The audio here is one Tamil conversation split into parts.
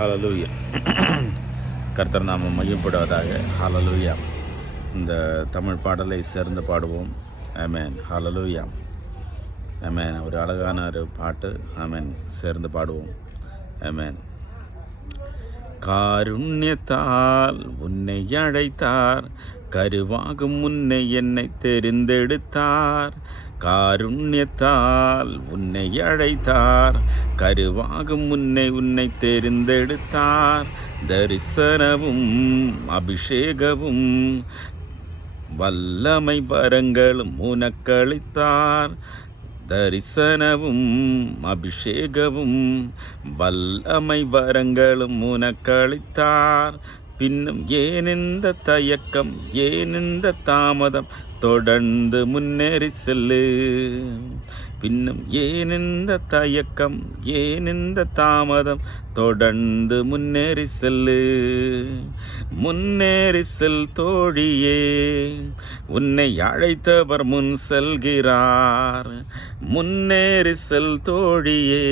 ஹalleluya. கர்த்தர் நாமம் மையப்படுவதாக. ஹalleluya. இந்த தமிழ் பாடலை சேர்ந்து பாடுவோம். ஆமென். ஹalleluya. ஆமென். ஒரு அழகான ஒரு பாட்டு. ஆமென். சேர்ந்து பாடுவோம். ஆமென். காருண்யத்தால் உன்னை அழைத்தார், கருவாகும் முன்னை என்னை தெரிந்தெடுத்தார். காருண்யத்தால் உன்னை அழைத்தார், கருவாகும் முன்னை உன்னை தெரிந்தெடுத்தார். தரிசனமும் அபிஷேகமும் வல்லமை வரங்களும் உனக்களித்தார். தரிசனமும் அபிஷேகமும் வல்லமை வரங்களும் உனக்களித்தார். பின்னும் ஏன் இந்த தயக்கம், ஏன் இந்த தாமதம், தொடர்ந்து முன்னேறி செல்லு. பின்னும் ஏன் இந்த தயக்கம், ஏன் இந்த தாமதம், தொடர்ந்து முன்னேறி செல்லு. முன்னேறி செல் தோழியே, உன்னை அழைத்தவர் முன் செல்கிறார். முன்னேறி செல் தோழியே,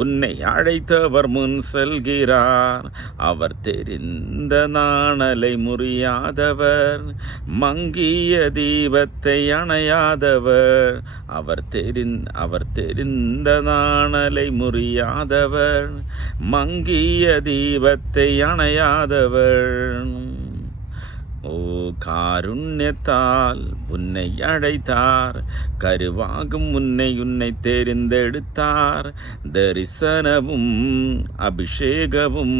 உன்னை அழைத்தவர் முன் செல்கிறார். அவர் தெரிந்த நாணலை முறியாதவர், மங்கிய தீபத்தை அணையாதவர். அவர் தெரிந்த நாணலை முறியாதவர், மங்கிய தீபத்தை அணையாதவர். ஓ காருண்யத்தால் உன்னை அழைத்தார், கருவாகும் உன்னை தெரிந்தெடுத்தார். தரிசனமும் அபிஷேகமும்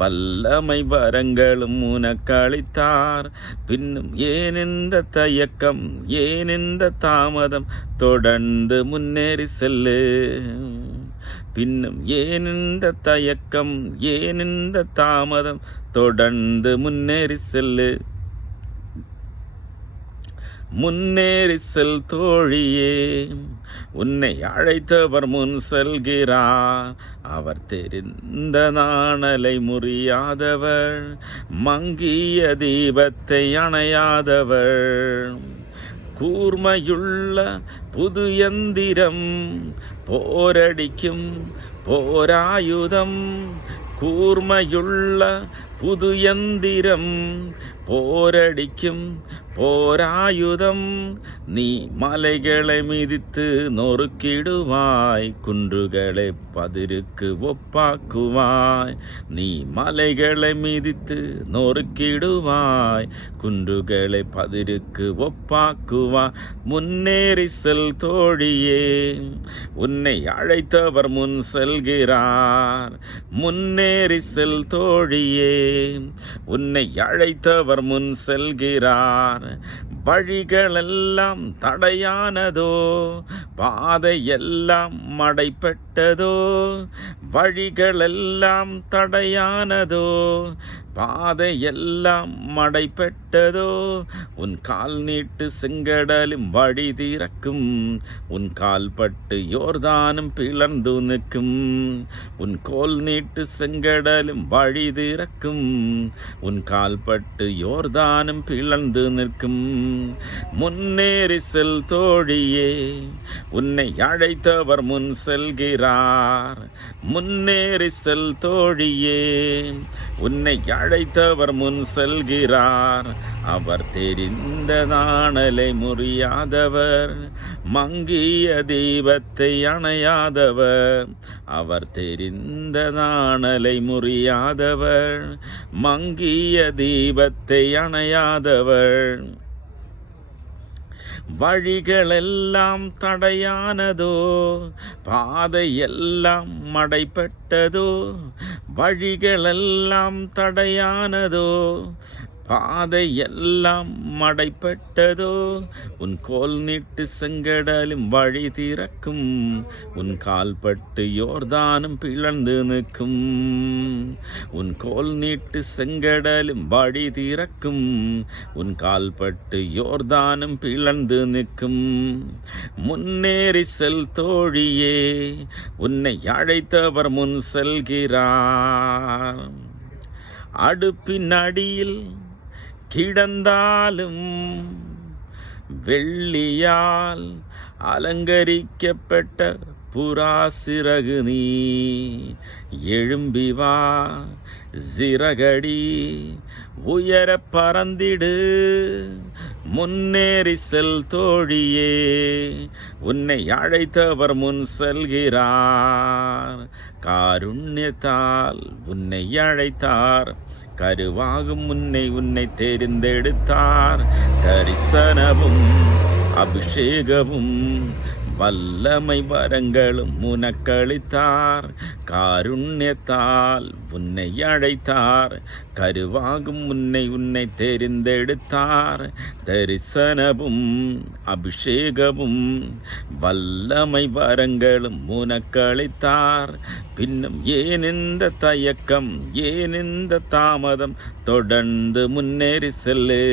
வல்லமை வரங்களும் உனக்களித்தார். பின்னும் ஏன் இந்த தயக்கம், ஏன் இந்த தாமதம், தொடர்ந்து முன்னேறி செல்லு. பின்னும் ஏன் இந்த தயக்கம், ஏன் இந்த தாமதம், தொடர்ந்து முன்னேறி செல்லு. முன்னேறி செல் தோழியே, உன்னை அழைத்தவர் முன் செல்கிறார். அவர் தெரிந்த நாணலை முறியாதவர், மங்கிய தீபத்தை அணையாதவர். கூர்மையுள்ள புது யந்திரம், போரடிக்கும் போராயுதம். கூர்மையுள்ள புது யந்திரம், போரடிக்கும் போராயுதம். நீ மலைகளை மிதித்து நொறுக்கிடுவாய், குன்றுகளை பதிருக்கு ஒப்பாக்குவாய். நீ மலைகளை மிதித்து நொறுக்கிடுவாய், குன்றுகளை பதிருக்கு ஒப்பாக்குவாய். முன்னேறி செல் தோழியே, உன்னை அழைத்தவர் முன் செல்கிறார். முன்னேறி செல் தோழியே, உன்னை அழைத்தவர் முன் செல்கிறார். வழிகளெல்லாம் தடையானதோ, பாதையெல்லாம் மடைப்பட்டதோ. வழிகளெல்லாம் தடையானதோ, பாதையெல்லாம் மடைப்பட்டதோ. உன் கால் நீட்டு செங்கடலும் வழி திறக்கும், உன் கால் பட்டு யோர்தானும் பிளர்ந்து நிற்கும். உன் கோல் நீட்டு செங்கடலும் வழி திறக்கும், உன் கால் பட்டு யோர்தானும் பிளர்ந்து நிற்கும். முன்னேறி செல் தோழியே, உன்னை அழைத்தவர் முன் செல்கிறார். முன்னேறி செல் தோழியே, உன்னை அழைத்தவர் முன் செல்கிறார். அவர் தெரிந்த நாணலை முறியாதவர், மங்கிய தீபத்தை அணையாதவர். அவர் தெரிந்த நாணலை முறியாதவர், மங்கிய தீபத்தை அணையாதவர். வழிகளெல்லாம் தடையானதோ, பாதையெல்லாம் மடைப்பட்டதோ. வழிகளெல்லாம் தடையானதோ, பாதையெல்லாம் மடைப்பட்டதோ. உன் கோல் நீட்டு செங்கடலும் வழி திறக்கும், உன் கால் பட்டு யோர்தானும் பிளர்ந்து நிற்கும். உன் கோல் நீட்டு செங்கடலும் வழி திறக்கும், உன் கால் பட்டு யோர்தானும் பிளர்ந்து நிற்கும். முன்னேறி செல் தோழியே, உன்னை அழைத்தவர் முன் செல்கிறார். அடுப்பின் அடியில் கிடந்தாலும், வெள்ளியால் அலங்கரிக்கப்பட்ட புறா சிறகு நீ எழும்பி வா சிறகடி உயர பறந்திடு முன்னேறி செல் தோழியே உன்னை அழைத்தவர் முன் செல்கிறார் காருண்யத்தால் உன்னை அழைத்தார் கருவாகும் உன்னை தெரிந்தெடுத்தார் தரிசனமும் அபிஷேகமும் வல்லமை வரங்களும் உனக்களித்தார் காருண்யத்தால் உன்னை அழைத்தார் கருவாகும் உன்னை தெரிந்தெடுத்தார் தரிசனமும் அபிஷேகமும் வல்லமை வரங்களும் உனக்களித்தார் பின்னும் ஏன் இந்த தயக்கம் ஏன் இந்த தாமதம் தொடர்ந்து முன்னேறி செல்லு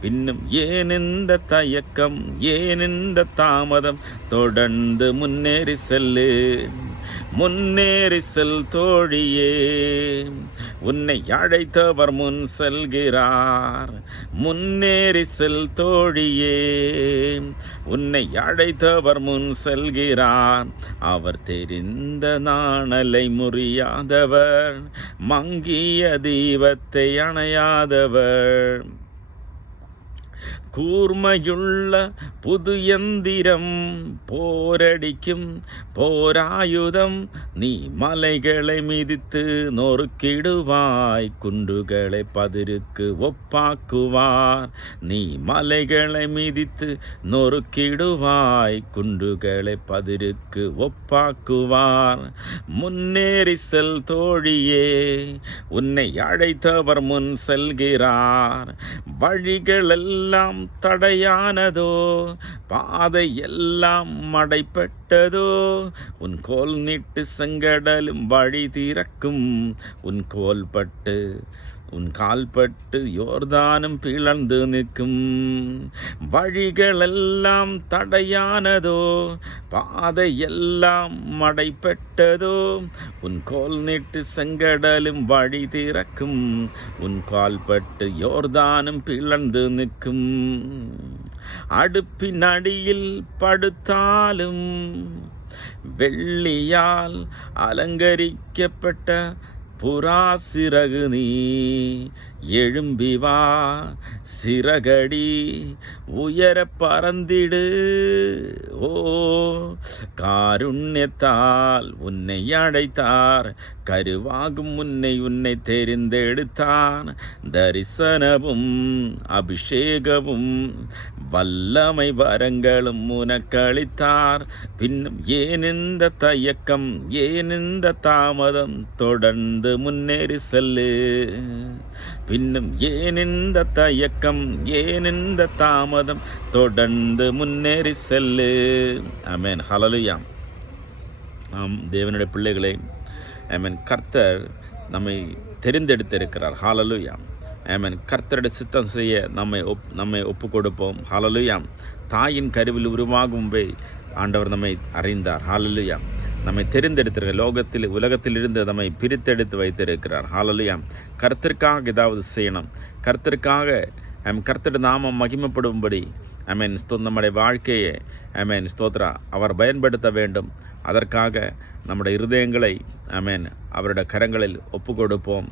பின்னும் ஏன் இந்த தயக்கம் ஏன் இந்த தாமதம் தொடர்ந்து முன்னேறி செல்லு முன்னேறி செல் தோழியே உன்னை அழைத்தவர் முன் செல்கிறார் முன்னேறி செல் தோழியே உன்னை அழைத்தவர் முன் செல்கிறார் அவர் தெரிந்த நாணலை முறியாதவர் மங்கிய தீபத்தை அணையாதவர் கூர்மையுள்ள புது எந்திரம் போரடிக்கும் போராயுதம் நீ மலைகளை மிதித்து நொறுக்கிடுவாய் குன்றுகளை பதிருக்கு ஒப்பாக்குவார் நீ மலைகளை மிதித்து நொறுக்கிடுவாய் குன்றுகளை பதிருக்கு ஒப்பாக்குவார் முன்னேறி செல் தோழியே உன்னை அழைத்தவர் முன் செல்கிறார் வழிகளெல்லாம் தடையானதோ பாதை எல்லாம் மடைப்பட்டதோ உன் கோல் நீட்டு செங்கடலும் வழி திறக்கும் உன் கோல்பட்டு உன் கால்பட்டு யோர்தானும் பிளந்து நிற்கும் வழிகளெல்லாம் தடையானதோ பாதை எல்லாம் மடைப்பட்டதோ உன் கோல் நீட்டு செங்கடலும் வழி திறக்கும் உன் கால்பட்டு யோர்தானும் பிளந்து நிற்கும் அடுப்பின் அடியில் படுத்தாலும் வெள்ளியால் அலங்கரிக்கப்பட்ட புறா சிறகு நீ எழும்பி வா சிறகடி உயர பறந்திடு ஓ காருண்யத்தால் உன்னை அழைத்தார் கருவாகும் உன்னை தெரிந்தெடுத்தார் தரிசனமும் அபிஷேகமும் வல்லமை வரங்களும் உனக்களித்தார் பின்னும் ஏன் இந்த தயக்கம் ஏன் இந்த தாமதம் தொடர்ந்து முன்னேறி செல்லு பின்னும் ஏன் இந்த தயக்கம் ஏன் இந்த தாமதம் தொடர்ந்து முன்னேறி செல்லு ஆமென் ஹல்லேலூயா தேவனுடைய பிள்ளைகளே ஆமென் கர்த்தர் நம்மை தெரிந்தெடுத்திருக்கிறார் ஹல்லேலூயா ஆமென் கர்த்தருடைய சித்தம் செய்ய நம்மை ஒப்பு கொடுப்போம் ஹல்லேலூயா தாயின் கருவில் உருவாகும் முன்பே ஆண்டவர் நம்மை அறிந்தார் ஹல்லேலூயா நம்மை தெரிந்தெடுத்திருக்க உலகத்திலிருந்து நம்மை பிரித்தெடுத்து வைத்திருக்கிறார் ஹல்லேலூயா கர்த்தருக்காக ஏதாவது செய்யணும் கர்த்தருக்காக கர்த்தருடைய நாமம் மகிமைப்படும்படி நம்முடைய வாழ்க்கையை ஸ்தோத்ரா அவர் பயன்படுத்த வேண்டும் அதற்காக நம்முடைய இருதயங்களை அவருடைய கரங்களில் ஒப்பு கொடுப்போம்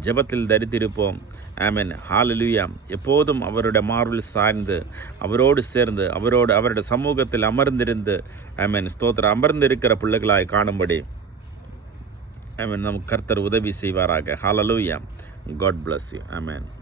ஜெபத்தில் தரித்திருப்போம் ஹல்லேலூயா எப்போதும் அவருடைய மார்பில் சாய்ந்து அவரோடு சேர்ந்து அவருடைய சமூகத்தில் அமர்ந்திருந்து ஸ்தோத்ரா அமர்ந்திருக்கிற பிள்ளைகளாய் காணும்படி நம் கர்த்தர் உதவி செய்வாராக ஹல்லேலூயா God bless you. Amen.